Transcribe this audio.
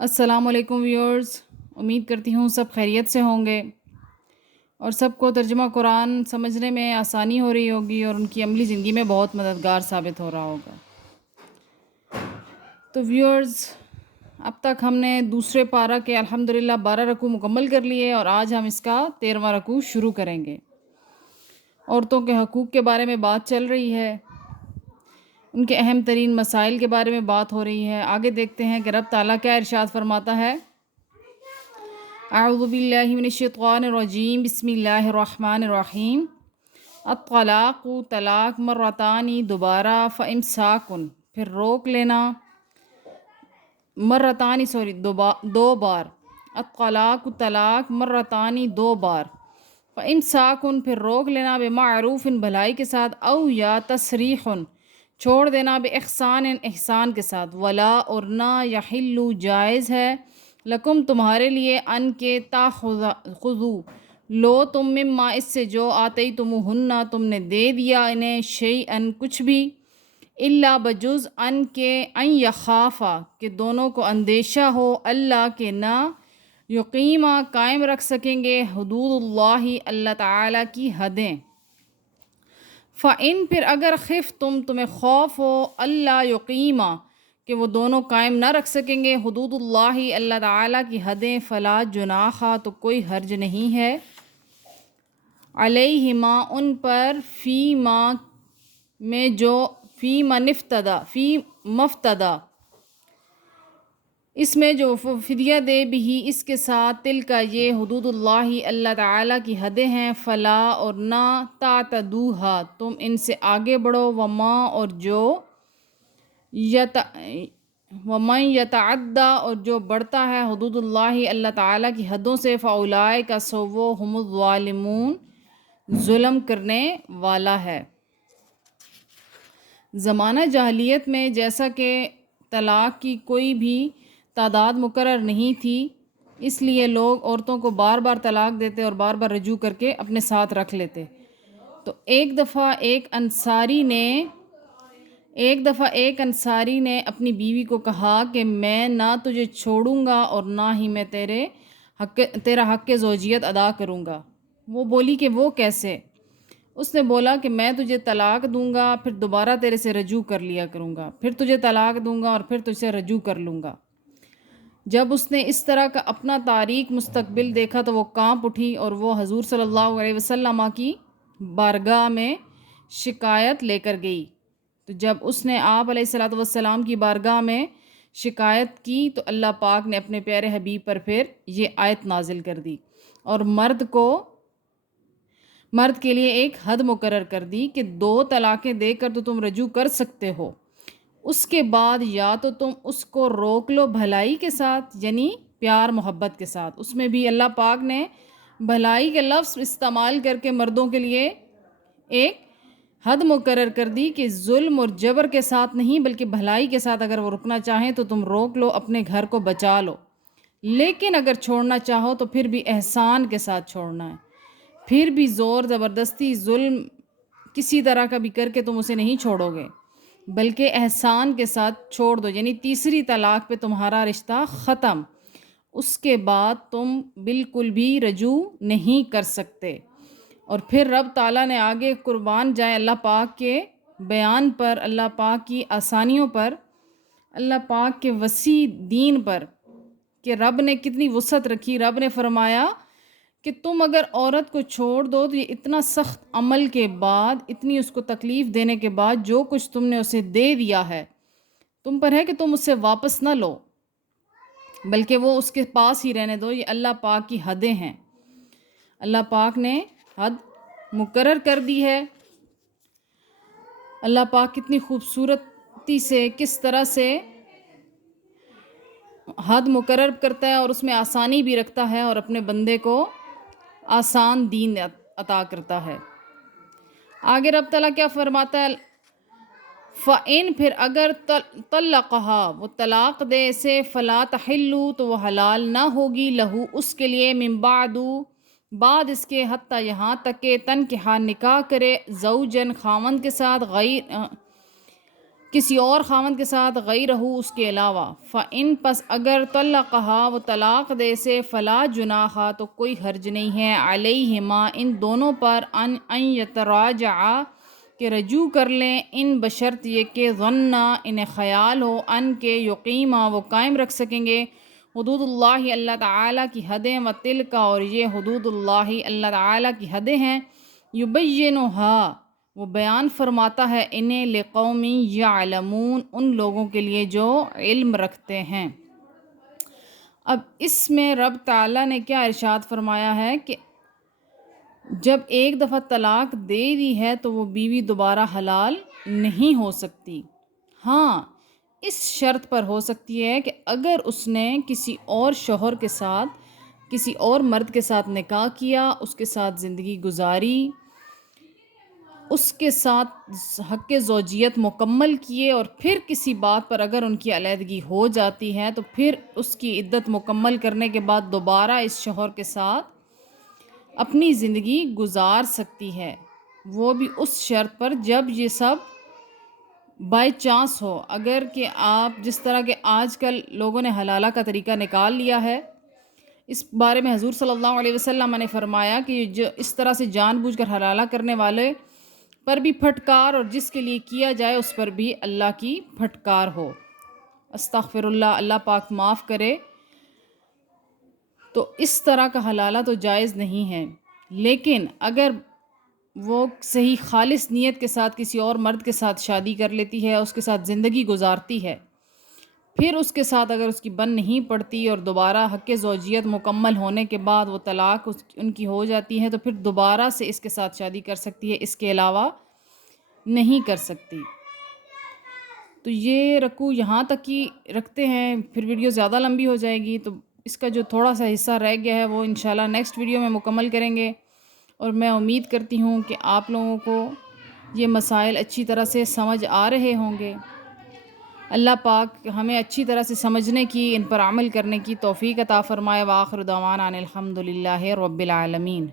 السلام علیکم ویورز، امید کرتی ہوں سب خیریت سے ہوں گے اور سب کو ترجمہ قرآن سمجھنے میں آسانی ہو رہی ہوگی اور ان کی عملی زندگی میں بہت مددگار ثابت ہو رہا ہوگا۔ تو ویورز، اب تک ہم نے دوسرے پارہ کے الحمدللہ 12 رکوع مکمل کر لیے اور آج ہم اس کا 13واں رکوع شروع کریں گے۔ عورتوں کے حقوق کے بارے میں بات چل رہی ہے، ان کے اہم ترین مسائل کے بارے میں بات ہو رہی ہے۔ آگے دیکھتے ہیں کہ رب تعالیٰ کیا ارشاد فرماتا ہے۔ اعوذ باللہ من الشیطان الرجیم، بسم اللہ الرحمن الرحیم۔ الطلاق، طلاق مرتانی، دوبارہ، فامساکن، پھر روک لینا، مرتانی دو بار، الطلاق، طلاق، مرتانی، دو بار، فامساکن، پھر روک لینا، بمعروف، بھلائی کے ساتھ، او یا تسریح، چھوڑ دینا، باحسان، احسان کے ساتھ، ولا، اور نہ، یحل، جائز ہے، لکم، تمہارے لیے، ان کے، تاخذو، لو تم، مما، اس سے، جو، آتیتموہن، تم نے دے دیا انہیں، شیئن، کچھ بھی، الا، بجز، ان کے، ان یخافا، کہ دونوں کو اندیشہ ہو، اللہ کے نہ، یقیمہ، قائم رکھ سکیں گے، حدود اللہ، اللہ تعالیٰ کی حدیں۔ فَإِن، پھر اگر خف تمہیں خوف ہو، اللہ یقیمہ، کہ وہ دونوں قائم نہ رکھ سکیں گے، حدود اللہ، اللہ تعالیٰ کی حدیں، فلا جناح، تو کوئی حرج نہیں ہے، علیہما، ان پر، فیما، میں جو، فی مفتدا، اس میں جو فدیہ دے بھی، اس کے ساتھ، تل کا، یہ، حدود اللہ، اللہ تعالیٰ کی حدیں ہیں، فلا، اور نہ، تعتدوہا، تم ان سے آگے بڑھو، وما، اور جو، ومن یتعدی، اور جو بڑھتا ہے، حدود اللہ، اللہ تعالیٰ کی حدوں سے، فاولئک، سو وہ، ہم الظالمون، ظلم کرنے والا ہے۔ زمانہ جاہلیت میں جیسا کہ طلاق کی کوئی بھی تعداد مقرر نہیں تھی، اس لیے لوگ عورتوں کو بار بار طلاق دیتے اور بار بار رجوع کر کے اپنے ساتھ رکھ لیتے۔ تو ایک دفعہ ایک انصاری نے اپنی بیوی کو کہا کہ میں نہ تجھے چھوڑوں گا اور نہ ہی میں تیرا حق زوجیت ادا کروں گا۔ وہ بولی کہ وہ کیسے؟ اس نے بولا کہ میں تجھے طلاق دوں گا، پھر دوبارہ تیرے سے رجوع کر لیا کروں گا، پھر تجھے طلاق دوں گا اور پھر تجھ سے رجوع کر لوں گا۔ جب اس نے اس طرح کا اپنا تاریک مستقبل دیکھا تو وہ کانپ اٹھی اور وہ حضور صلی اللہ علیہ وسلم کی بارگاہ میں شکایت لے کر گئی۔ تو جب اس نے آپ علیہ الصلوۃ والسلام کی بارگاہ میں شکایت کی تو اللہ پاک نے اپنے پیارے حبیب پر پھر یہ آیت نازل کر دی اور مرد کے لیے ایک حد مقرر کر دی کہ 2 طلاقیں دے کر تو تم رجوع کر سکتے ہو، اس کے بعد یا تو تم اس کو روک لو بھلائی کے ساتھ، یعنی پیار محبت کے ساتھ۔ اس میں بھی اللہ پاک نے بھلائی کے لفظ استعمال کر کے مردوں کے لیے ایک حد مقرر کر دی کہ ظلم اور جبر کے ساتھ نہیں بلکہ بھلائی کے ساتھ اگر وہ رکنا چاہیں تو تم روک لو، اپنے گھر کو بچا لو، لیکن اگر چھوڑنا چاہو تو پھر بھی احسان کے ساتھ چھوڑنا ہے، پھر بھی زور زبردستی ظلم کسی طرح کا بھی کر کے تم اسے نہیں چھوڑو گے بلکہ احسان کے ساتھ چھوڑ دو، یعنی تیسری طلاق پہ تمہارا رشتہ ختم، اس کے بعد تم بالکل بھی رجوع نہیں کر سکتے۔ اور پھر رب تعالیٰ نے آگے قربان جائے اللہ پاک کے بیان پر، اللہ پاک کی آسانیوں پر، اللہ پاک کے وسیع دین پر کہ رب نے کتنی وسعت رکھی۔ رب نے فرمایا کہ تم اگر عورت کو چھوڑ دو تو یہ اتنا سخت عمل کے بعد، اتنی اس کو تکلیف دینے کے بعد جو کچھ تم نے اسے دے دیا ہے تم پر ہے کہ تم اسے واپس نہ لو بلکہ وہ اس کے پاس ہی رہنے دو۔ یہ اللہ پاک کی حدیں ہیں، اللہ پاک نے حد مقرر کر دی ہے۔ اللہ پاک کتنی خوبصورتی سے، کس طرح سے حد مقرر کرتا ہے اور اس میں آسانی بھی رکھتا ہے اور اپنے بندے کو آسان دین عطا کرتا ہے۔ آگے رب تعالیٰ کیا فرماتا ہے؟ فَإِن، پھر اگر طلقها، وہ طلاق دے اسے، فلا تحلوا، تو وہ حلال نہ ہوگی، لہو، اس کے لیے، من بعد اس کے، حتیٰ، یہاں تک کہ تنکحہ، نکاح کرے، زوجن، خاوند کے ساتھ، کسی اور خاوند کے ساتھ غیرہ اس کے علاوہ، فَإِن پس اگر طلقہا وہ طلاق دے سے فلا جناحا تو کوئی حرج نہیں ہے علیہما ان دونوں پر ان یتراجعا کہ رجوع کر لیں، ان بشرط یہ کہ ظنّا انہیں خیال ہو ان کے یقیمہ وہ قائم رکھ سکیں گے حدود اللہ اللہ تعالیٰ کی حدیں و تلک اور یہ حدود اللہ اللہ تعالیٰ کی حدیں ہیں یبینھا وہ بیان فرماتا ہے انہیں لقوم یعلمون ان لوگوں کے لیے جو علم رکھتے ہیں۔ اب اس میں رب تعالیٰ نے کیا ارشاد فرمایا ہے کہ جب ایک دفعہ طلاق دے دی ہے تو وہ بیوی دوبارہ حلال نہیں ہو سکتی، ہاں اس شرط پر ہو سکتی ہے کہ اگر اس نے کسی اور شوہر کے ساتھ کسی اور مرد کے ساتھ نکاح کیا، اس کے ساتھ زندگی گزاری، اس کے ساتھ حق زوجیت مکمل کیے اور پھر کسی بات پر اگر ان کی علیحدگی ہو جاتی ہے تو پھر اس کی عدت مکمل کرنے کے بعد دوبارہ اس شوہر کے ساتھ اپنی زندگی گزار سکتی ہے، وہ بھی اس شرط پر جب یہ سب بائی چانس ہو۔ اگر کہ آپ جس طرح کہ آج کل لوگوں نے حلالہ کا طریقہ نکال لیا ہے، اس بارے میں حضور صلی اللہ علیہ وسلم نے فرمایا کہ جو اس طرح سے جان بوجھ کر حلالہ کرنے والے پر بھی پھٹکار اور جس کے لیے کیا جائے اس پر بھی اللہ کی پھٹکار ہو۔ استغفر اللہ، اللہ پاک معاف کرے۔ تو اس طرح کا حلالہ تو جائز نہیں ہے، لیکن اگر وہ صحیح خالص نیت کے ساتھ کسی اور مرد کے ساتھ شادی کر لیتی ہے، اس کے ساتھ زندگی گزارتی ہے، پھر اس کے ساتھ اگر اس کی بن نہیں پڑتی اور دوبارہ حق زوجیت مکمل ہونے کے بعد وہ طلاق ان کی ہو جاتی ہے تو پھر دوبارہ سے اس کے ساتھ شادی کر سکتی ہے، اس کے علاوہ نہیں کر سکتی۔ تو یہ رکوع یہاں تک ہی رکھتے ہیں، پھر ویڈیو زیادہ لمبی ہو جائے گی، تو اس کا جو تھوڑا سا حصہ رہ گیا ہے وہ انشاءاللہ نیکسٹ ویڈیو میں مکمل کریں گے، اور میں امید کرتی ہوں کہ آپ لوگوں کو یہ مسائل اچھی طرح سے سمجھ آ رہے ہوں گے۔ اللہ پاک ہمیں اچھی طرح سے سمجھنے کی، ان پر عمل کرنے کی توفیق عطا فرمائے۔ وآخر دعوانا ان الحمد للہ رب العالمین۔